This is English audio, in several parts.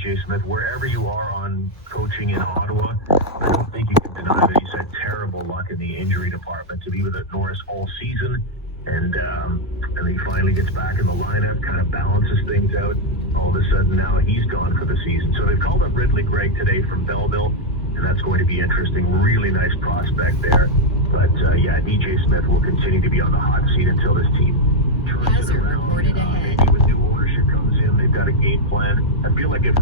DJ Smith, wherever you are on coaching in Ottawa, I don't think you can deny that he's had terrible luck in the injury department to be with Norris all season. And he finally gets back in the lineup, kind of balances things out. All of a sudden now he's gone for the season. So they've called up Ridley Gregg today from Belleville, and that's going to be interesting. Really nice prospect there. But DJ Smith will continue to be on the hot seat until this team turns it around. Maybe with new ownership comes in, they've got a game plan. I feel like if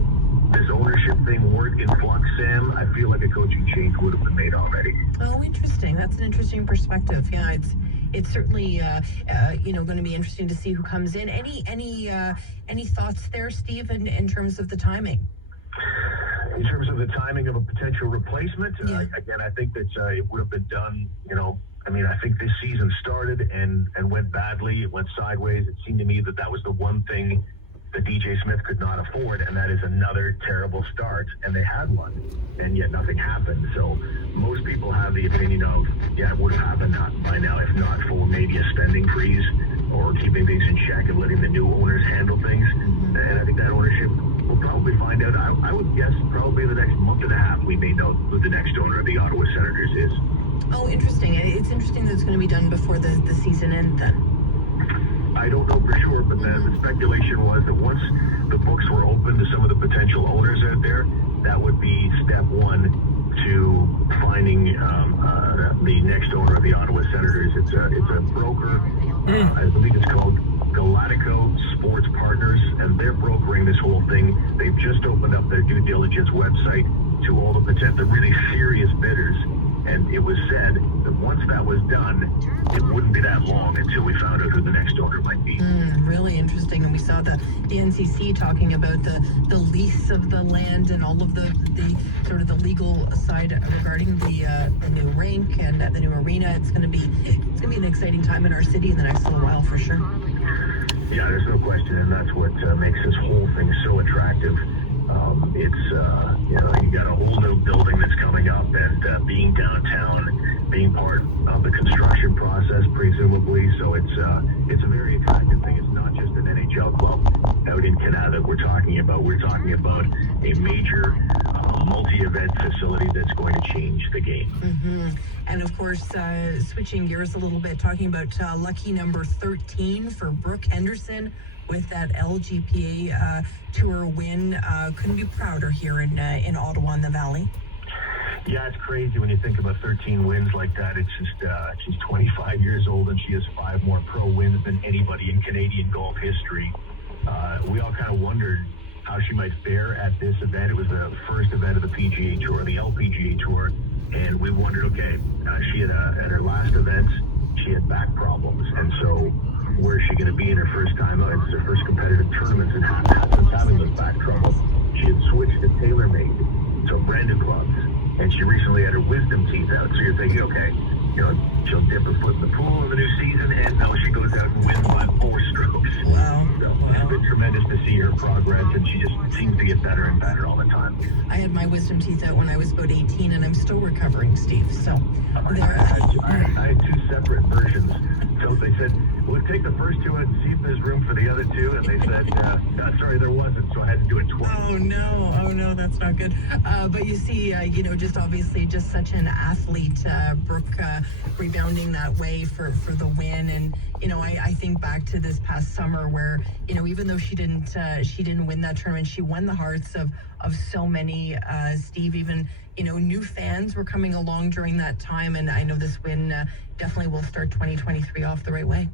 this ownership thing weren't in flux, Sam, I feel like a coaching change would have been made already. Oh, interesting. That's an interesting perspective. Yeah, it's certainly going to be interesting to see who comes in. Any thoughts there, Steve, in terms of the timing? In terms of the timing of a potential replacement, again, I think that it would have been done, I think this season started and went badly. It went sideways. It seemed to me that was the one thing that DJ Smith could not afford, and that is another terrible start. And they had one, and yet nothing happened. So most people have the opinion of, it would have happened by now, if not for maybe a spending freeze or keeping things in check and letting the new owners handle things. Mm-hmm. And I think that ownership will probably find out. I would guess probably the next month and a half we may know who the next owner of the Ottawa Senators is. Oh, interesting. It's interesting that it's going to be done before the season ends then. I don't know for sure, but the speculation was that once the books were open to some of the potential owners out there, that would be step one to finding the next owner of the Ottawa Senators. It's a broker, I believe it's called Galactico Sports Partners, and they're brokering this whole thing. They've just opened up their due diligence website to all the really serious bidders. And it was said that once that was done, it wouldn't be that long until we found out who the next owner might be. Really interesting. And we saw the NCC talking about the lease of the land and all of the sort of the legal side regarding the new rink and the new arena. It's going to be an exciting time in our city in the next little while for sure. Yeah, there's no question, and that's what makes this whole thing so attractive. You got a whole new building that's coming up, and being downtown, being part of the construction process, presumably. So it's a very attractive thing. It's not just an NHL club out in Canada that we're talking about. We're talking about a major multi-event facility that's going to change the game. Mm-hmm. And of course, switching gears a little bit, talking about lucky number 13 for Brooke Henderson with that LGPA Tour win. Couldn't be prouder here in Ottawa in the Valley. Yeah, it's crazy when you think about 13 wins like that. It's just she's 25 years old and she has 5 more pro wins than anybody in Canadian golf history. We all kind of wondered how she might fare at this event. It was the first event of the PGA Tour, the LPGA Tour, and we wondered, okay, she had at her last event, she had back problems, and so where's she going to be in her first time out? It's her first competitive tournament and since having those back troubles. She had switched to TaylorMade, so brand new clubs, and she recently had her wisdom teeth out. So you're thinking, okay, she'll dip her foot in the pool in the new season, and now she goes out and wins by 4 strokes. Wow. So it's been tremendous to see her progress, and she just seems to get better and better all the time. I had my wisdom teeth out when I was about 18, and I'm still recovering, Steve. So I had 2 separate versions. So they said, we'll take the first 2 and see if there's room for the other 2. And they said, no, sorry, there wasn't. So I had to do it twice. Oh, no, that's not good. But you see, just obviously just such an athlete, Brooke rebounding that way for the win. And, I think back to this past summer where, even though she didn't win that tournament, she won the hearts of so many, Steve, even, new fans were coming along during that time. And I know this win definitely will start 2023 off the right way.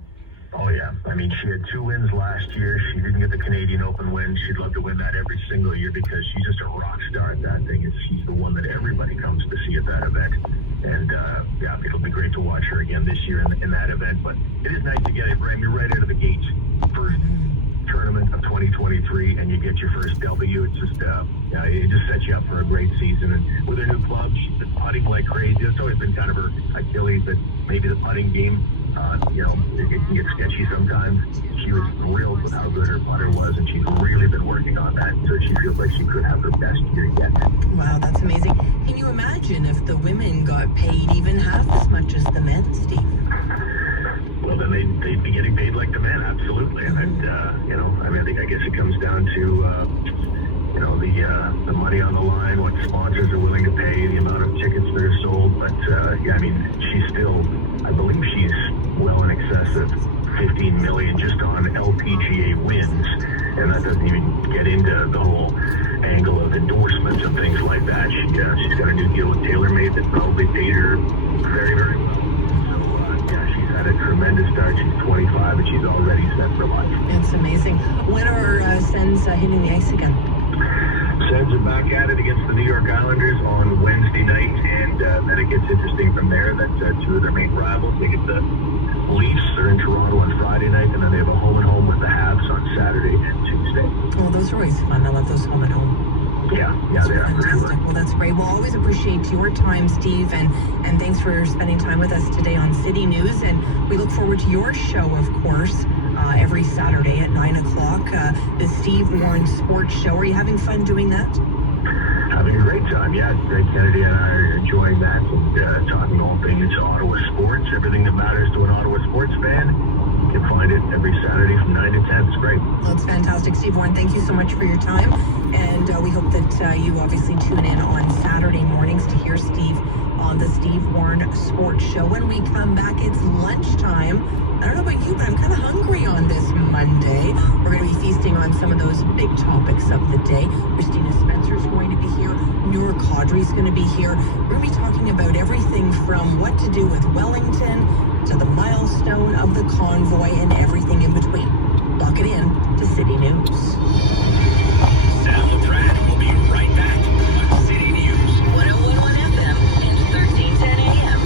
Oh, yeah. I mean, she had 2 wins last year. She didn't get the Canadian Open win. She'd love to win that every single year because she's just a rock star at that thing. She's the one that everybody comes to see at that event. And, it'll be great to watch her again this year in that event. But it is nice to get it right out of the gates. First tournament of 2023, and you get your first W. It's just, it just sets you up for a great season. And with her new club, she's been putting like crazy. It's always been kind of her Achilles, but maybe the putting game, it can get sketchy sometimes. She was thrilled with how good her putter was, and she's really been working on that. So she feels like she could have her best year yet. Wow, that's amazing. Can you imagine if the women got paid even half as much as the men, Steve? Well, then they'd be getting paid like the men, absolutely. And, I guess it comes down to the money on the line, what sponsors are willing to pay, the amount of tickets that are sold. But yeah, I mean, she's still, I believe she's well in excess of 15 million just on LPGA wins, and that doesn't even get into the whole angle of endorsements and things like that. She's got a new deal with TaylorMade that probably paid her very, very well. So yeah, she's had a tremendous start. She's 25 and she's already set for life. It's amazing. When are Sens hitting the ice again? Sens are back at it against the New York Islanders on Wednesday night, and then it gets interesting from there. That two of their main rivals, they get the Leafs. They're in Toronto on Friday night, and then they have a home and home with the Habs on Saturday and Tuesday. Well, those are always fun. I love those home and home. Yeah, they are for sure. Well, that's great. We'll always appreciate your time, Steve, and thanks for spending time with us today on City News. And we look forward to your show, of course, every Saturday at 9 o'clock, the Steve Warren Sports Show. Are you having fun doing that? Having a great time, yeah. Greg Kennedy and I are enjoying that and talking all things Ottawa sports, everything that matters to an Ottawa sports fan. You can find it every Saturday from 9 to 10. It's great. That's fantastic. Steve Warren, thank you so much for your time. And we hope that you obviously tune in on Saturday mornings to hear Steve on the Steve Warren Sports Show. When we come back, it's lunchtime. I don't know about you, but I'm kind of hungry on this Monday. We're going to be feasting on some of those big topics of the day. Christina Spencer's going to be here. Noor Qadri's going to be here. We're going to be talking about everything from what to do with Wellington to the milestone of the convoy and everything in between. Lock it in to City News. Sam LeBrad will be right back on City News. 101.1 FM and 1310 AM.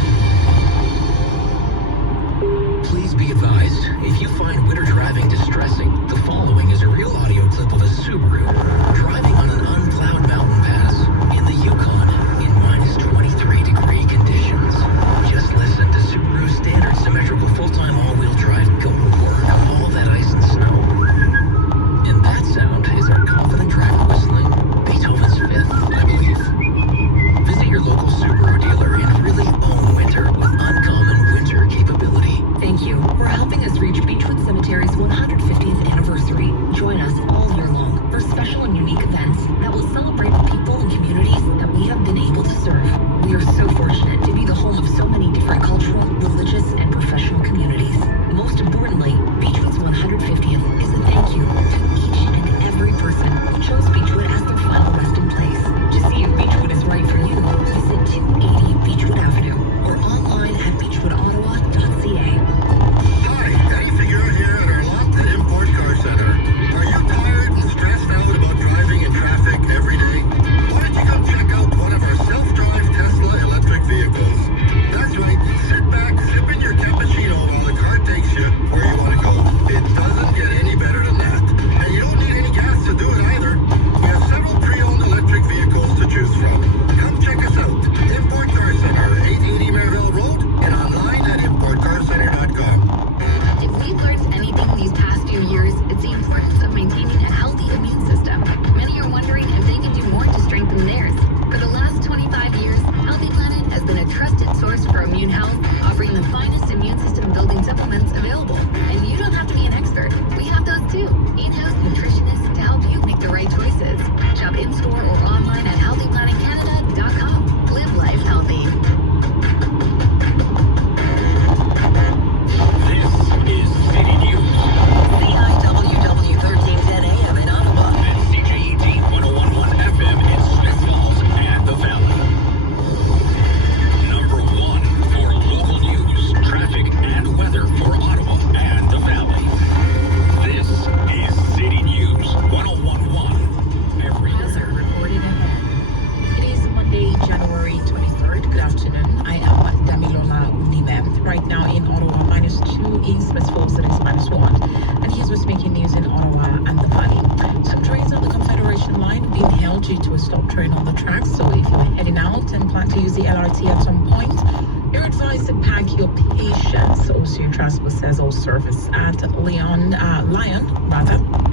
Please be advised, if you find winter driving distressing, the following is a real audio clip of a Subaru driving on an unplowed mountain pass in the Yukon in minus 23-degree conditions. Just listen to Subaru's standard symmetrical full-time all-wheel drive go roar all that ice and snow. And that sound is our confident driver whistling Beethoven's Fifth, I believe. Visit your local Subaru dealer and really own winter with uncommon winter capability. Thank you for helping us reach Beechwood Cemetery's 150th anniversary. Join us all year long for special and unique events that will celebrate the people and communities that we have been able to serve. We are so fortunate to be the home of so many different cultural, religious, and professional communities. Most importantly, Beechwood's 150th is a thank you to each and every person who chose Beechwood as their final resting place. To see if Beechwood is right for you, visit 280 Beechwood Avenue or online at beechwoodottawa.ca. Hi, Eddie Figueroa here at our Lockton Import Car Center. Are you tired and stressed out about driving in traffic every day? Why don't you come check out one of our self-drive Tesla electric vehicles? That's right, sit back, sip in your cappuccino while the car takes you where you want to go. It doesn't get any better than that. And you don't need any gas to do it either. We have several pre-owned electric vehicles to choose from. Come check us out. Import Car Center, 880 Merivale Road, and online at importcarcenter.com. If we've learned anything these past few years, it's the importance of maintaining a healthy immune system. Many are wondering if they can do more to strengthen theirs. For the last 25 years, Healthy Planet has been a trusted source for immune health, offering the finest immune system building supplements available. And you don't have to be an expert. We have those too. In-house nutritionists to help you make the right choices. Shop in-store or online at healthyplanetcanada.com. Live life healthy. This is City News CIWW 1310 AM in Ottawa. and CJED 101.1 FM in Smith Falls and the Valley. Number one for local news, traffic, and weather for Ottawa and the Valley. This is City News 101.1. Every Hazard reporting ahead. It is Monday, January 23rd. Good afternoon. I am Damilola Unime. Right now in Ottawa, -2. In Smith Falls, it is -1. And here's what's making news in Ottawa and the Valley. Some trains on the Confederation line are being held due to a stop train on the tracks. So if you're heading out and plan to use the LRT at some point, you're advised to pack your patience. Also, your transport says all service at Lion,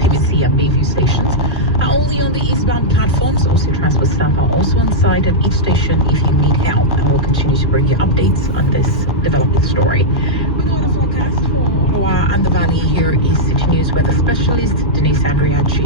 PBC and Bayview stations are only on the eastbound platforms. Also, transport staff are also on site at each station if you need help. And we'll continue to bring you updates on this developing story. We go to the forecast for Ottawa and the Valley. Here is City News weather specialist Denise Andriachi.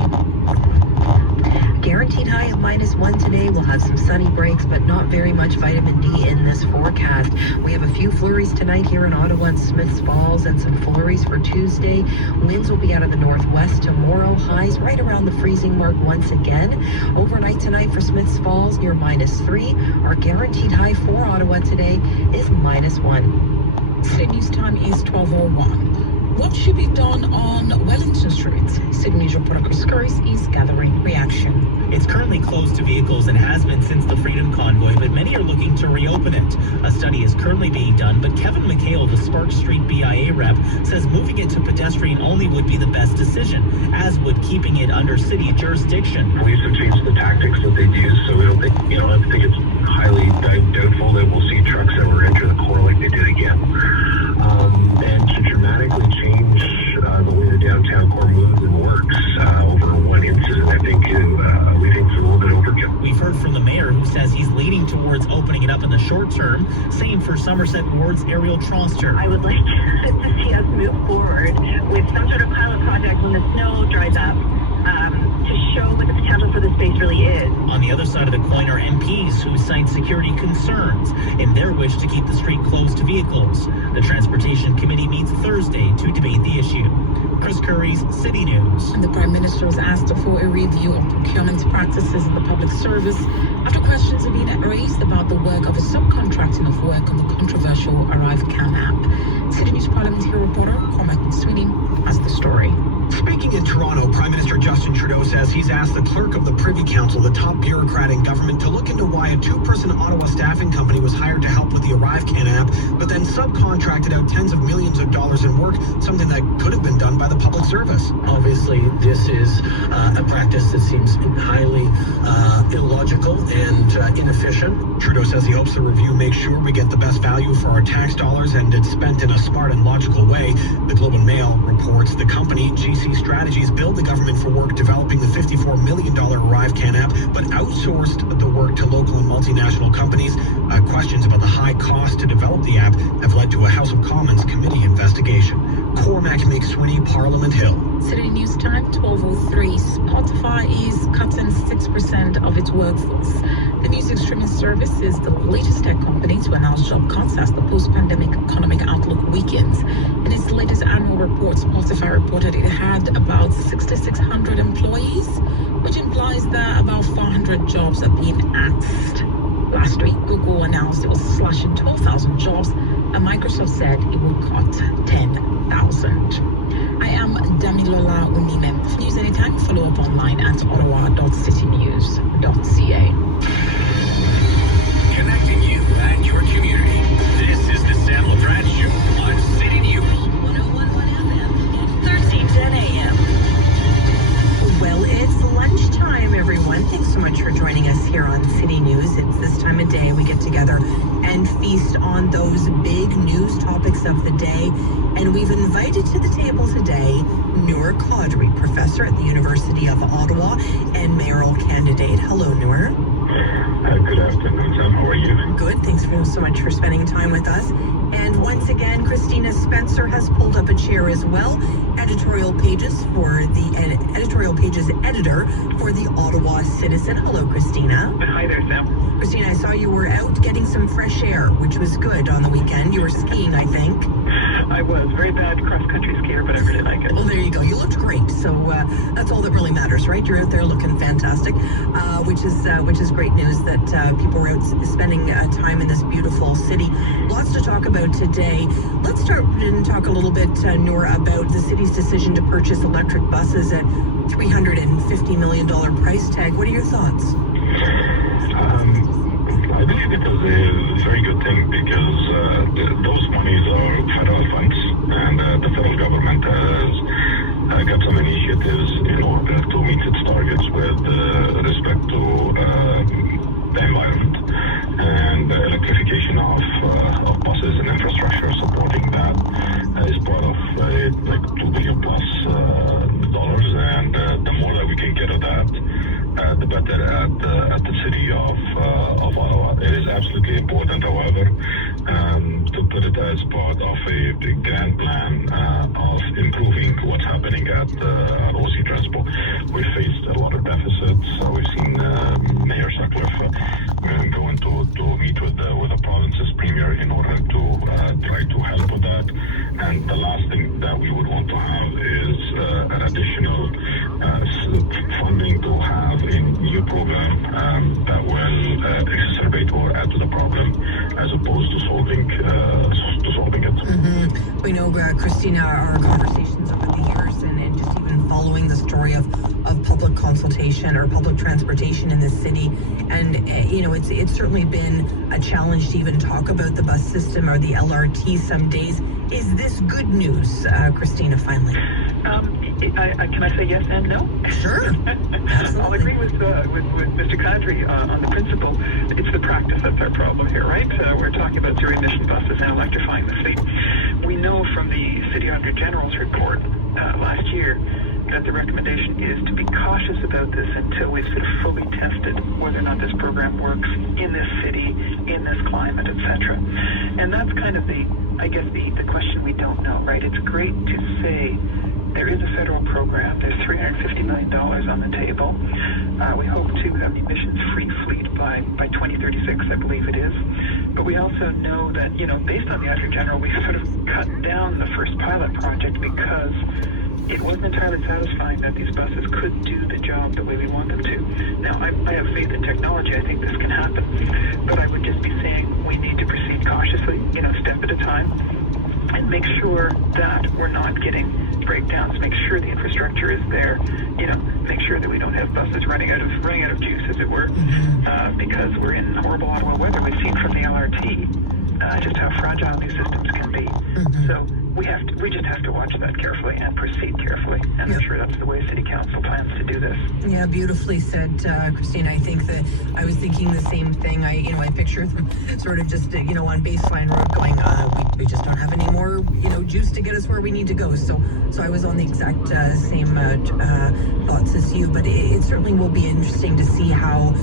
Guaranteed high of -1 today. We'll have some sunny breaks, but not very much vitamin D in this forecast. We have a few flurries tonight here in Ottawa and Smiths Falls and some flurries for Tuesday. Winds will be out of the northwest tomorrow. Highs right around the freezing mark once again. Overnight tonight for Smiths Falls near -3. Our guaranteed high for Ottawa today is -1. City News time is 12:01. What should be done on Wellington Street? City News reporter Chris Curris is gathering reaction. It's currently closed to vehicles and has been since the Freedom Convoy, but many are looking to reopen it. A study is currently being done, but Kevin McHale, the Spark Street BIA rep, says moving it to pedestrian only would be the best decision, as would keeping it under city jurisdiction. Police have changed the tactics that they've used, so we don't think, I think it's highly doubtful that we'll see trucks ever enter the core like they did again. And to dramatically change the way the downtown core moves and works over one incident, I think we think it's a little bit overkill. We've heard from the mayor, who says he's leaning towards opening it up in the short term. Same for Somerset Ward's Ariel Troster. I would like to see us move forward with some sort of pilot project when the snow dries up to show what the potential for the space really is. On the other side of the coin are MPs who cite security concerns in their wish to keep the street closed to vehicles. The Transportation Committee meets Thursday to debate the issue. Chris Curry's City News. The Prime Minister was asked for a review of procurement practices in the public service after questions have been raised about the work of a subcontracting of work on the controversial ArriveCan app. City News parliamentary reporter Cormac McSweeney has the story. Speaking in Toronto, Prime Minister Justin Trudeau says he's asked the clerk of the Privy Council, the top bureaucrat in government, to look into why a two-person Ottawa staffing company was hired to help with the ArriveCan app, but then subcontracted out tens of millions of dollars in work, something that could have been done by the public service. Obviously, this is a practice that seems highly illogical and inefficient. Trudeau says he hopes the review makes sure we get the best value for our tax dollars and it's spent in a smart and logical way. The Globe and Mail reports the company, GC Strategies, billed the government for work developing the $54 million ArriveCan app, but outsourced the work to local and multinational companies. Questions about the high cost to develop the app have led to a House of Commons committee investigation. Cormac McSweeney, Parliament Hill. City News time 12:03. Spotify is cutting 6% of its workforce. The music streaming service is the latest tech company to announce job cuts as the post-pandemic economic outlook weakens. In its latest annual report, Spotify reported it had about 6,600 employees, which implies that about 400 jobs are being axed. Last week, Google announced it was slashing 12,000 jobs, and Microsoft said it would cut 10,000. I am Damilola Unime. For news anytime, follow up online at ottawa.citynews.ca. Connecting you and your community. This is the Sam LeBrant Show on City News. 101.1 FM, 1310 AM. Well, it's lunchtime, everyone. Thanks so much for joining us here on City News. It's this time of day we get together and feast on those big news topics of the day. And we've invited to the table today Noor Qadri, professor at the University of Ottawa and mayoral candidate. Hello, Noor. Good afternoon, Sam. How are you? Good. Thanks so much for spending time with us. And once again, Christina Spencer has pulled up a chair as well. Editorial Pages editor for the Ottawa Citizen. Hello, Christina. Hi there, Sam. Christina, I saw you were out getting some fresh air, which was good on the weekend. You were skiing, I think. I was very bad cross-country skier, but I really like it. Well, there you go. You looked great. So that's all that really matters, right? You're out there looking fantastic, which is great news that people were out spending time in this beautiful city. Lots to talk about today. Let's start and talk a little bit, Noor, about the city's decision to purchase electric buses at $350 million price tag. What are your thoughts? I believe it is a very good thing because those monies are federal funds, and the federal government has got some initiatives in order to meet its targets with respect to the environment and the electrification of buses and infrastructure supporting that is part of like $2 billion plus dollars, and the more that we can get of that, the better at the city of Ottawa. It is absolutely important, however, to put it as part of a grand plan of improving what's happening at OC Transport. We faced a lot of deficits. We've seen Mayor Sutcliffe going to meet with the province's premier in order to try to help with that. And the last thing that we would want to have is an additional funding to have a new program that will exacerbate or add to the problem as opposed to solving it. We know, Christina, our conversations over the years and just even following the story of public consultation or public transportation in this city. And, it's certainly been a challenge to even talk about the bus system or the LRT some days. Is this good news, Christina, finally? Can I say yes and no? Sure. I'll agree with Mr. Kadri on the principle. It's the practice that's our problem here, right? We're talking about zero-emission buses and electrifying the fleet. We know from the City Auditor General's report last year that the recommendation is to be cautious about this until we've sort of fully tested whether or not this program works in this city, in this climate, etc. And that's kind of the question we don't know, right? It's great to say there is a federal program. There's $350 million on the table. We hope to have the emissions-free fleet by 2036, I believe it is. But we also know that, based on the Auditor General, we sort of cut down the first pilot project because it wasn't entirely satisfying that these buses could do the job the way we want them to. Now, I have faith in technology. I think this can happen. But I would just be saying we need to proceed cautiously, step at a time, and make sure that we're not getting breakdowns, make sure the infrastructure is there, make sure that we don't have buses running out of juice, as it were, because we're in horrible Ottawa weather. We've seen from the LRT just how fragile these systems can be. So we just have to watch that carefully and proceed carefully. And I'm sure that's the way City Council plans to do this. Yeah, beautifully said, Christina. I think that I was thinking the same thing. I picture them sort of just, on Baseline Road going, we just don't have any more, juice to get us where we need to go. So I was on the exact same thoughts as you. But it certainly will be interesting to see how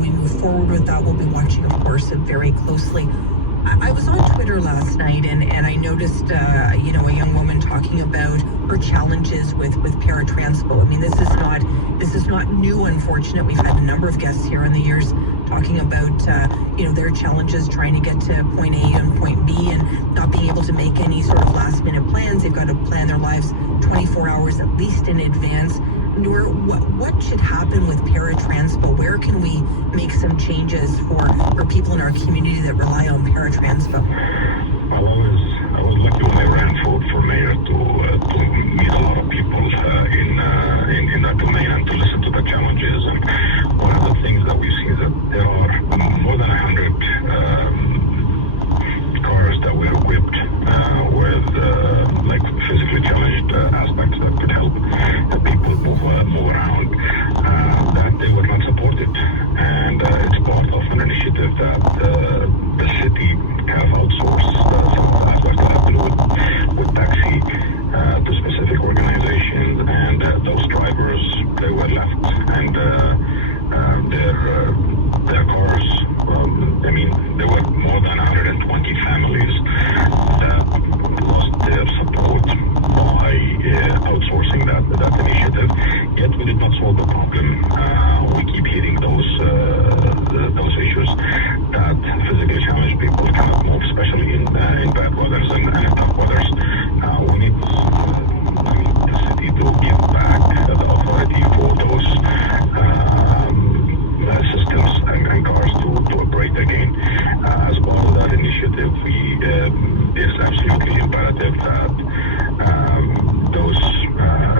we move forward with that. We'll be watching, of course, very closely. I was on Twitter last night and I noticed, a young woman talking about her challenges with paratranspo. I mean, this is not new, unfortunately. We've had a number of guests here in the years talking about, their challenges trying to get to point A and point B and not being able to make any sort of last minute plans. They've got to plan their lives 24 hours at least in advance. Noor, what should happen with paratranspo? Where can we make some changes for people in our community that rely on paratranspo? I was lucky when I ran for mayor to meet a lot of people in that domain and to listen to the challenges. And one of the things that we've seen is that there are more than 100 cars that were equipped with physically challenged aspects that could help people move around, that they were not supported. And it's part of an initiative that the city have outsourced some of the aspects that have to do with taxi to specific organizations, and those drivers, they were left, and their cars, there were more than 120 families that lost their support by outsourcing that initiative. Yet we did not solve the problem. We keep hearing those issues that physically challenged people cannot move, especially in bad weathers and tough weathers. We need the city to give back the authority for those systems and cars to operate again. As part of that initiative, it's absolutely imperative that those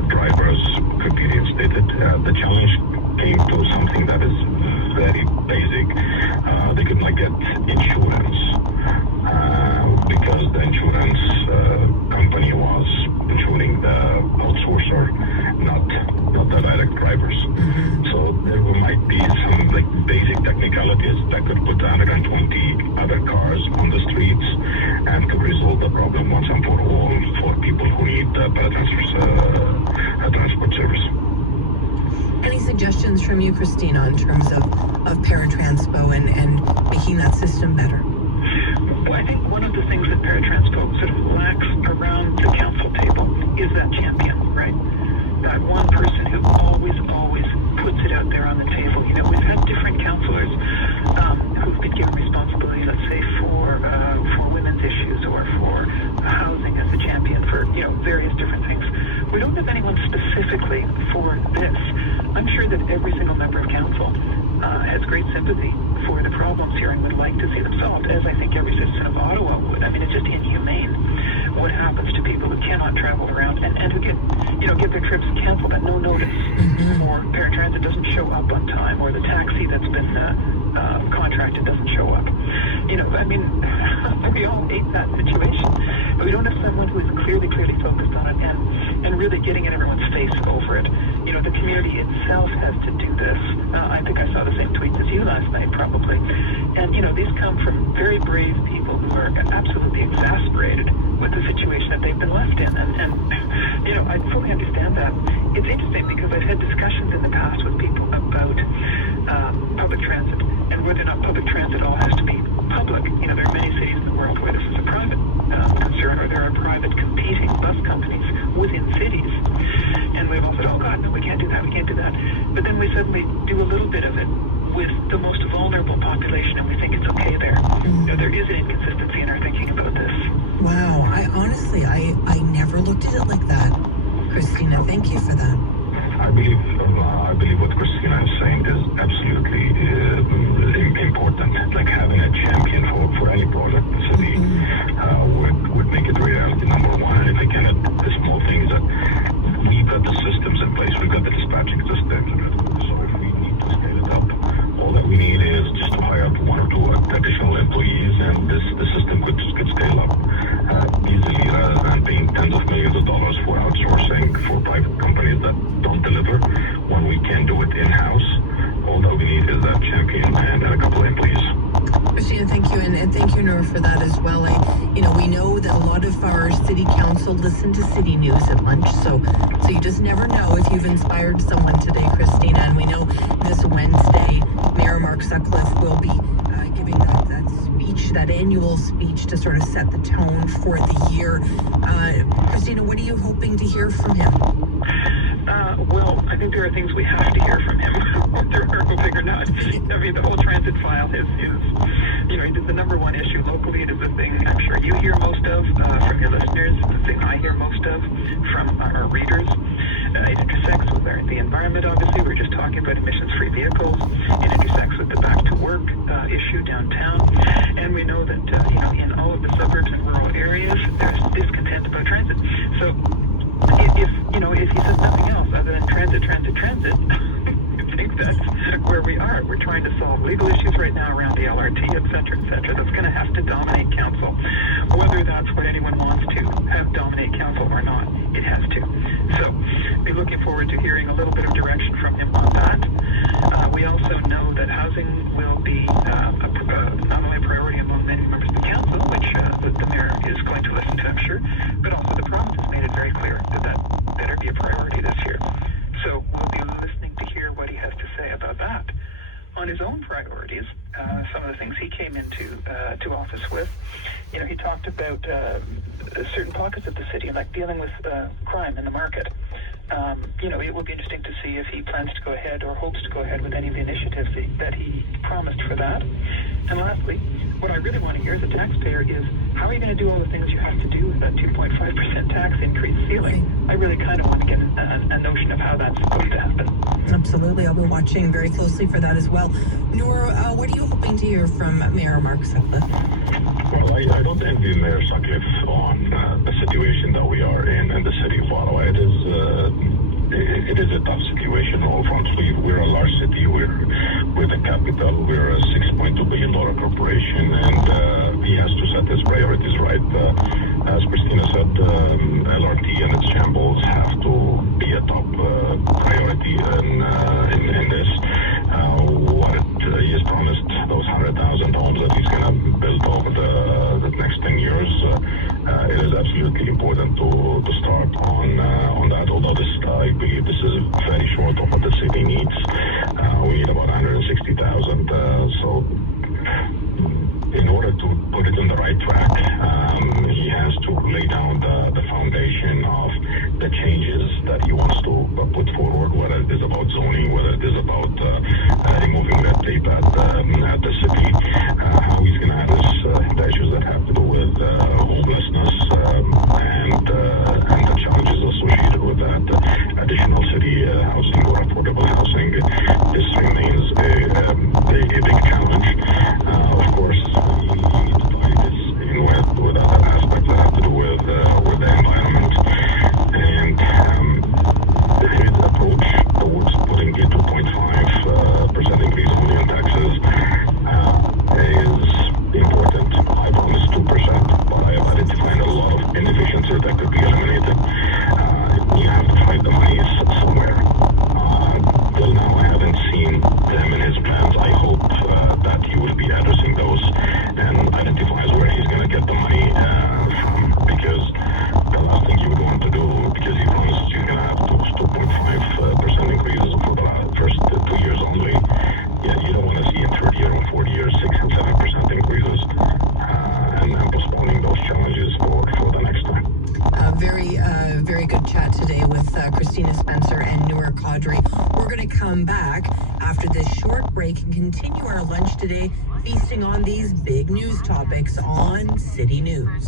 drivers could be reinstated. The challenge came to something that is very basic. They could not get insurance because the insurance company was insuring the outsourcer, not the direct drivers. So there might be some basic technicalities that could put 120 other cars on the streets and could resolve the problem once and for all for people who need transport service. Any suggestions from you, Christina, in terms of paratranspo and making that system better? Well, I think one of the things that paratransport sort of lacks around the council table is that champion, right? That one person who always puts it out there on the table. You know, we've had different councillors who've been given responsibility, let's say, for women's issues or for housing as a champion for, you know, various different things. We don't have anyone specifically for this. I'm sure that every single member of council has great sympathy for the problems here and would like to see them solved, as I think every citizen of Ottawa would. I mean, it's just inhumane what happens to people who cannot travel around and who get their trips canceled at no notice, or paratransit doesn't show up on time, or the taxi that's been contracted doesn't show up. You know, I mean, we all hate that situation, but we don't have someone who is clearly focused on it and really getting in everyone's face over it. You know, the community itself has to do this. I think I saw the same tweets as you last night, probably. And, you know, these come from very brave people who are absolutely exasperated with the situation that they've been left in. And you know, I fully understand that. It's interesting because I've had discussions in the past with people about public transit and whether or not public transit all has to be public. You know, there are many cities in the world where this is a private concern, or there are private competing bus companies within cities. And we've all said, oh God, no, we can't do that, we can't do that. But then we suddenly do a little bit of it with the most vulnerable population, and we think it's okay there. You know, there is an inconsistency in our thinking about this. Wow, I never looked at it like that. Christina, thank you for that. I believe what Christina is saying is absolutely important. Like having a champion for any project in the city would make it reality number one. And again, the small things that we've got the systems in place, we've got the dispatching systems. So if we need to scale it up, all that we need is just to hire one or two additional employees, and the system could scale up easily, rather than paying tens of millions of dollars for outsourcing for private companies that don't deliver when we can do it in-house. All that we need is that champion and a couple of employees. Christina, thank you, and thank you, Noor, for that as well. We know that a lot of our city council listen to City News at lunch, so you just never know if you've inspired someone today, Christina. And we know this Wednesday, Mayor Mark Sutcliffe will be giving that speech, that annual speech, to sort of set the tone for the year. Christina, what are you hoping to hear from him? Well, I think there are things we have to hear from him, whether we're hoping or not. I mean, the whole transit file is you know, it is the number one issue locally. It is the thing I'm sure you hear most of from your listeners. It's the thing I hear most of from our readers. It intersects with the environment, obviously. We're just talking about emissions-free vehicles. It intersects with the back-to-work issue downtown. And we know that, you know, in all of the suburbs and rural areas, there's discontent about transit. So if he says nothing else other than transit, I think that's where we are. We're trying to solve legal issues right now around the LRT, et cetera, that's going to have to dominate council. Whether that's what anyone wants to have dominate council or not, it has to. So, we're looking forward to hearing a little bit of direction from him on that. We also know that housing will be not only a priority among many members of the council, which the mayor is going to listen to, I'm sure, but also the province has made it very clear that better be a priority this year. So we'll be listening to hear what he has to say about that. On his own priorities, some of the things he came into to office with, you know, he talked about certain pockets of the city, like dealing with crime in the market. You know, it will be interesting to see if he plans to go ahead or hopes to go ahead with any of the initiatives that he promised for that. And lastly, what I really want to hear as a taxpayer is, how are you going to do all the things you have to do with that 2.5% tax increase ceiling? I really kind of want to get a notion of how that's going to happen. Absolutely. I'll be watching very closely for that as well. Noor, what are you hoping to hear from Mayor Mark Sutcliffe? Well, I don't envy Mayor Sutcliffe on the situation that we are in the city of Ottawa. It is a tough situation on all fronts. We're a large city. We're the capital. We're a $6.2 billion corporation, and he has to set his priorities right. As Christina said, LRT and its shambles have to be a top priority in this. He has promised those 100,000 homes that he's going to build over the next 10 years. It is absolutely important to start on that. Although I believe this is very short of what the city needs. We need about 160,000. So in order to put it on the right very good chat today with Christina Spencer and Noor Qadri. We're going to come back after this short break and continue our lunch today, feasting on these big news topics on City News.